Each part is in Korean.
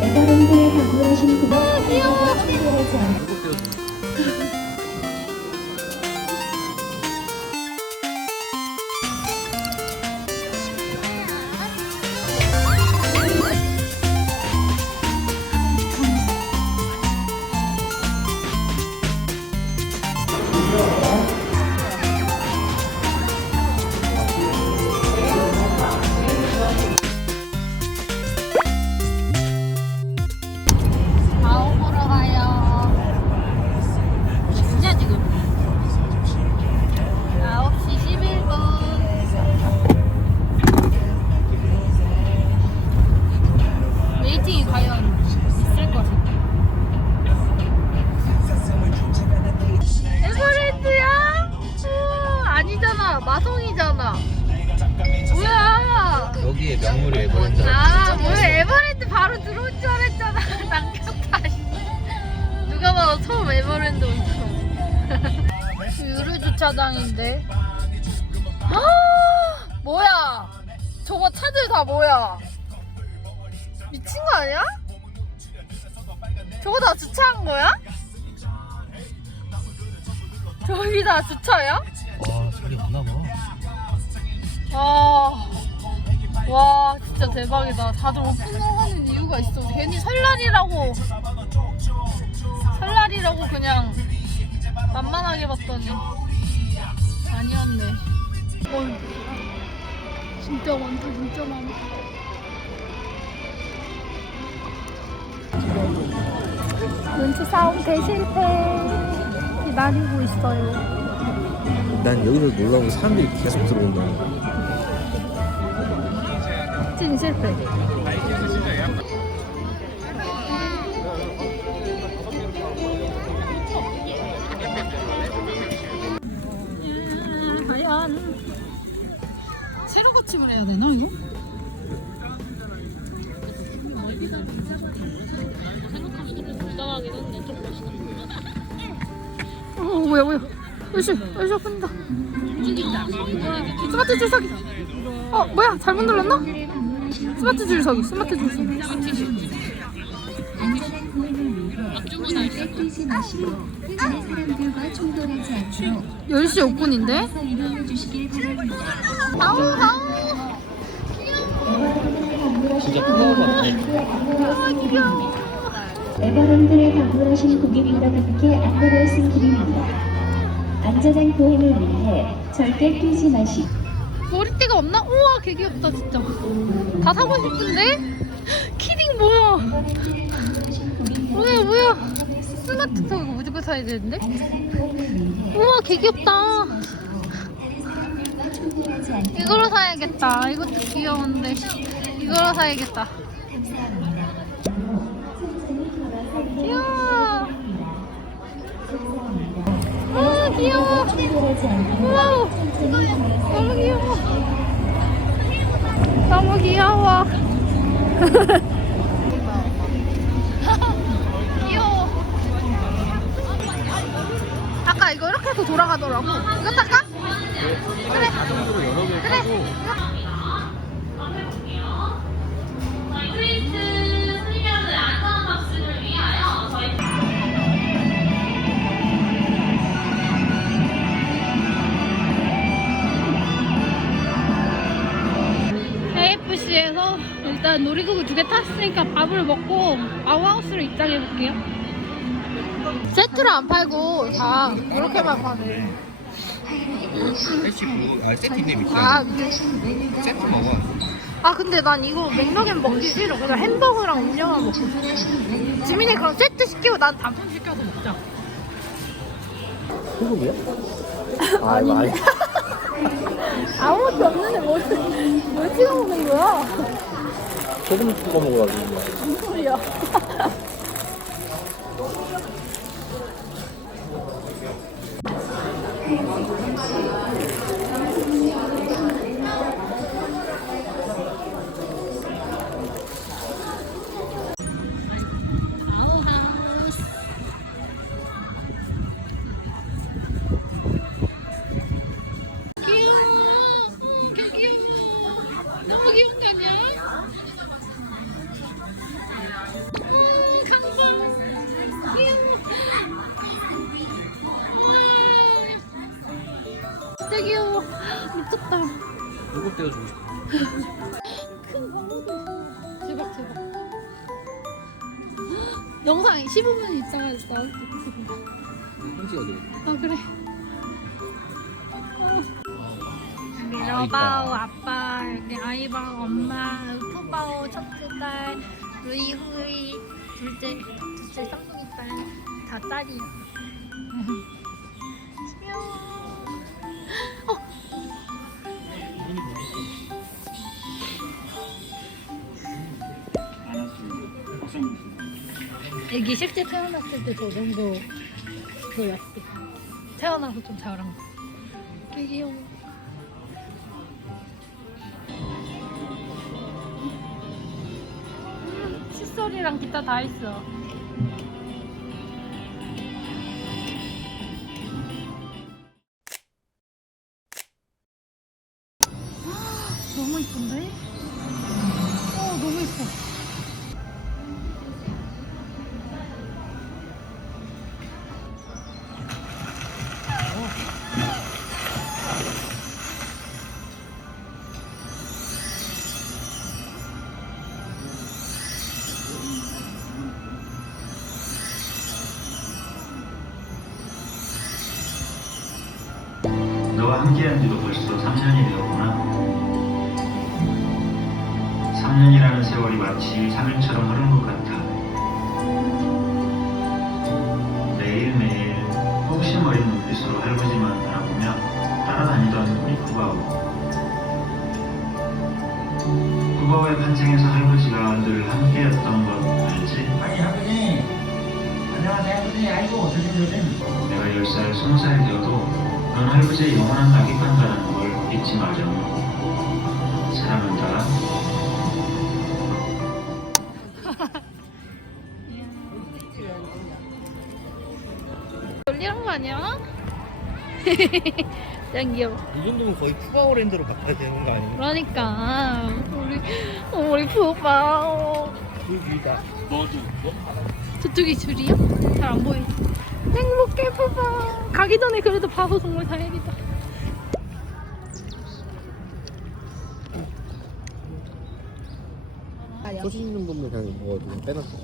에버랜드에 방문하신 분은 충돌하 에 에버랜드 아, 뭐야 에버랜드 바로 들어올 줄 알았잖아. 남겼다. 씨. 누가 봐도 처음 에버랜드 온 척. 유료 주차장인데. 아, 뭐야? 저거 차들 다 뭐야? 미친 거 아니야? 저거 다 주차한 거야? 저기 다 주차야? 와 저게 없나 봐 아, 와, 진짜 대박이다. 다들 오픈을 하는 이유가 있어. 괜히 설날이라고, 설날이라고 그냥 만만하게 봤더니 아니었네. 헐, 진짜 많다, 진짜 많아. 눈치 싸움 대실패 기다리고 있어요. 난 여기를 놀러 오면 사람들이 계속 들어온다 찐 실패. 과연 새로 고침을 해야 되나 이거? 어 뭐야 뭐야 으쌰 으쌰 혼다 스마트 줄서기 어 뭐야 잘못 눌렀나? 스마트 줄 서기 스마트 줄 서기 마시고 다른 사람들과 충돌하지 않도록 10시 5분인데? 알아서 이동해 주시길 바랍니다. 에버랜드에 방문하신 큰거 같네 안내를 드립니다. 에버랜드에 방문하신 고객 여러분께 안내 말씀드립니다. 안전한 보행을 위해 절대 뛰지 마시고 머리띠가 없나? 우와 개 귀엽다 진짜 다 사고 싶은데? 키링 뭐야? 뭐야 뭐야? 스마트 저 이거 무조건 사야 되는데? 우와 개 귀엽다. 이거로 사야겠다. 이것도 귀여운데. 이거로 사야겠다. 귀여워. 아 귀여워. 와우 너무 귀여워. 너무 귀여워 귀여워. 아까 이거 이렇게 해서 돌아가더라고. 이거 탈까? 그래. 그래. AFC에서 일단 놀이기구 두 개 탔으니까 밥을 먹고 아우하우스로 입장해 볼게요. 세트를 안 팔고 다 이렇게만 파네. 패시 아 세트인데 밑에 아, 근데, 세트 먹어 아 근데 난 이거 맥락엔 먹기 싫어. 그냥 햄버거랑 음료만 먹고 싶어. 지민이 그럼 세트 시키고 난 단품 시켜서 먹자. 소금이야? 아 아니 아무것도 없는데 뭘, 뭘 찍어 먹는 거야? 소금 찍어 먹어가지고 무슨 소리야? 귀여워. 응, 개 귀여워. 너무 귀여운 거 아니야? 진짜 귀여워. 미쳤다. 이걸 떼어주고 싶어. 큰 방울도 대박 대박. 영상 15분 있다가 나올 수 있어. 형지가 되겠다. 아 그래. 러바오 아빠, 여기 아이바오 엄마, 푸바오 첫째 딸, 루이 후이 둘째 둘째 쌍둥이 딸, 다 딸이야. 귀여워. 어. 애기 실제 태어났을 때 저 정도 그거였어. 태어나서 좀 자란 거. 귀여워. 음, 칫솔이랑 기타 다 있어. 함께한 지도 벌써 3년이 되었구나. 3년이라는 세월이 마치 3일처럼 흐른 것 같아. 매일매일 호기심 어린 눈빛으로 할아버지만 바라보며 따라다니던 우리 쿠바오. 쿠바오의 반생에서 할아버지가 늘 함께였던 것 알지? 아니 할머니 안녕하세요 아이고 내가 10살, 20살 되어도 넌 할아버지의 영원한 낙이 간다는 걸 잊지 마자. 사랑한다. 놀리는 거 아니야? 짱 귀여워. 이 정도면 거의 푸바오랜드로 바꿔야 되는 거 아니야? 그러니까 우리 어, 우리 푸바 어, 그 위다. 저쪽이 줄이야? 잘 안 보이지? 행복해 푸바 가기 전에 그래도 봐서 정말 다행이다 소신 있는 분들 그냥 뭐 빼놨어.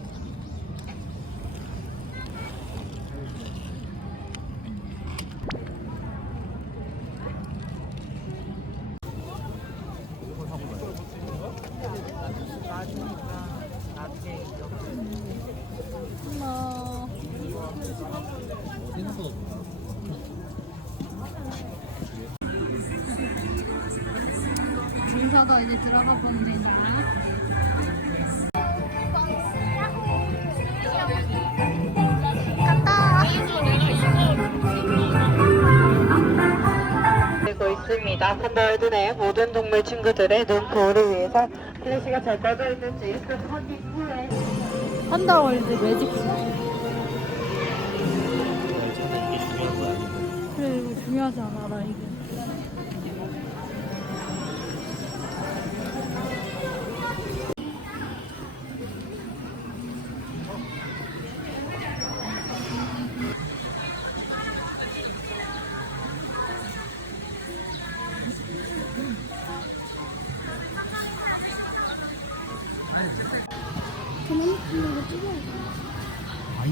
어머 공사가 이제 들어가 봅니다. 되고 있습니다. 내 모든 동물 친구들의 눈, 코를 위해서 플래시가 잘 꺼져 있는지 그 확인 후에. 한다월드 매직 이게 중요한 거 아니야? 그래 이거 중요하지 않아 나 이게 아이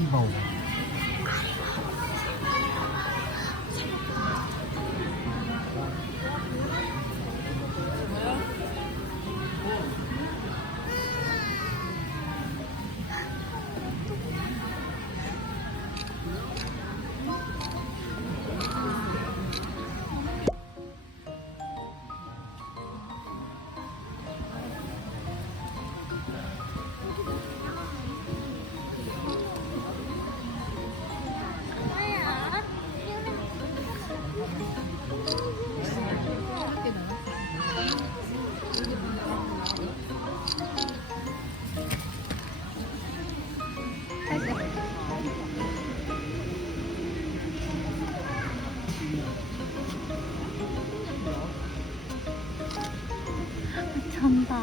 잔다.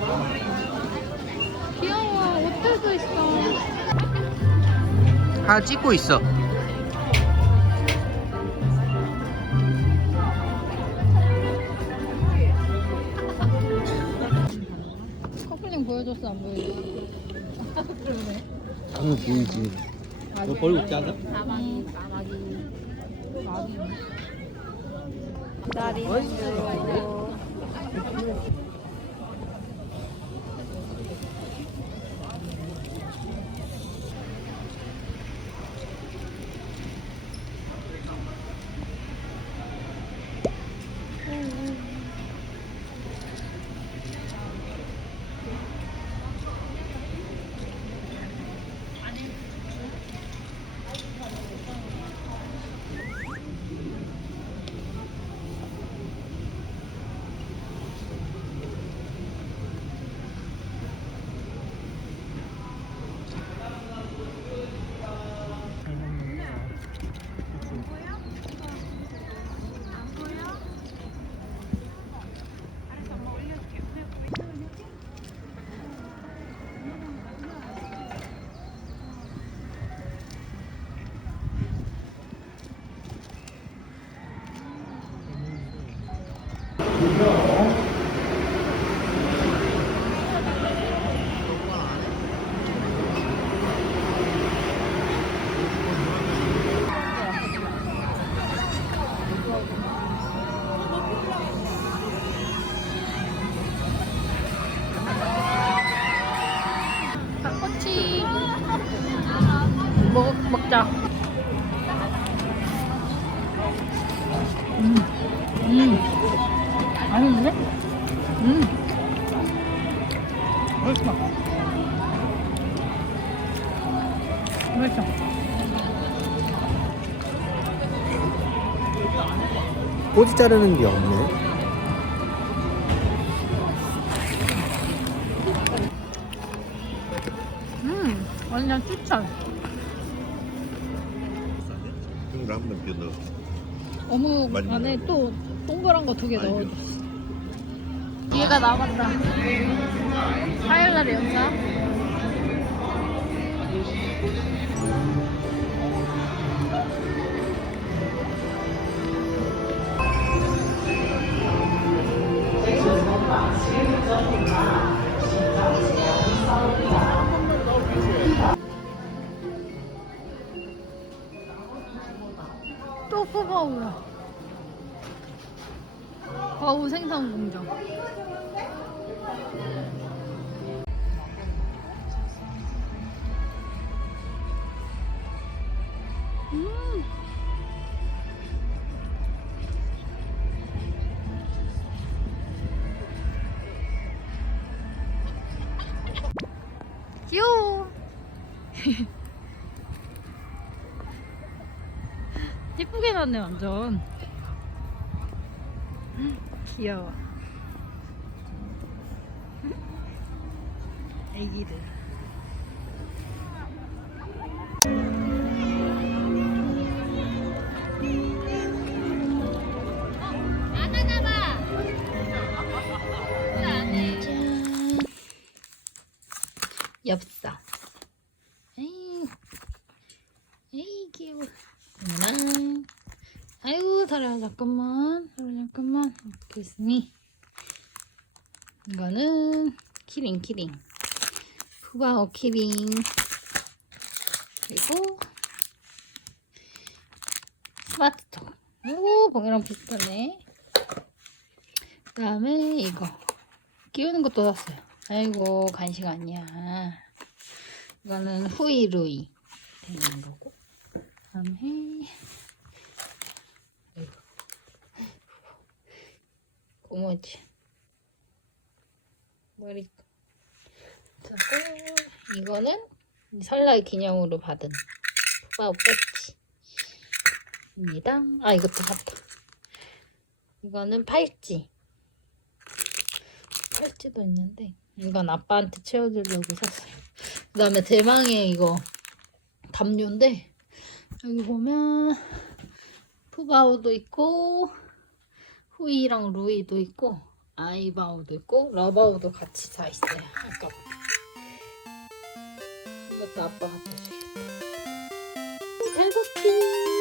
아 귀여워 옷들도 있어. 다 찍고 있어. 보여줬어 안 보여줬어? 그러네. 응, 보이지. 너 버리고 없지 않아? 사마귀 사마귀 마귀 다리 흔들 자르는 게 없네. 음, 완전 추천. 이걸 한번 더 넣어. 어묵 안에. 또 동그란 거 두개 많이 넣어줬어. 얘가 나간다. 화요일날 연사. 또 푸바오야. 바우 생산 공장. 귀여워. 예쁘게 났네 완전. 귀여워. 애기들. 엽서. 에이, 에이 귀여워. 아이고 다리야 잠깐만. 다리 잠깐만. 이렇게 있으니. 이거는 키링 키링. 푸바오 키링. 그리고 스마트톡. 오 봉이랑 비슷하네. 그 다음에 이거. 끼우는 것도 샀어요 아이고 간식 아니야. 이거는 후이루이 되는 거고. 그 다음에 고무지 머리. 자고 이거는 설날 기념으로 받은 푸바오 배지입니다. 아 이것도 샀다. 이거는 팔찌. 팔찌도 있는데 이건 아빠한테 채워주려고 샀어요 그 다음에 대망의 이거 담요인데 여기 보면 푸바오도 있고 후이랑 루이도 있고 아이바오도 있고 러바오도 같이 다 있어요. 아까 이것도 아빠가 다 주겠다. 잘 먹기.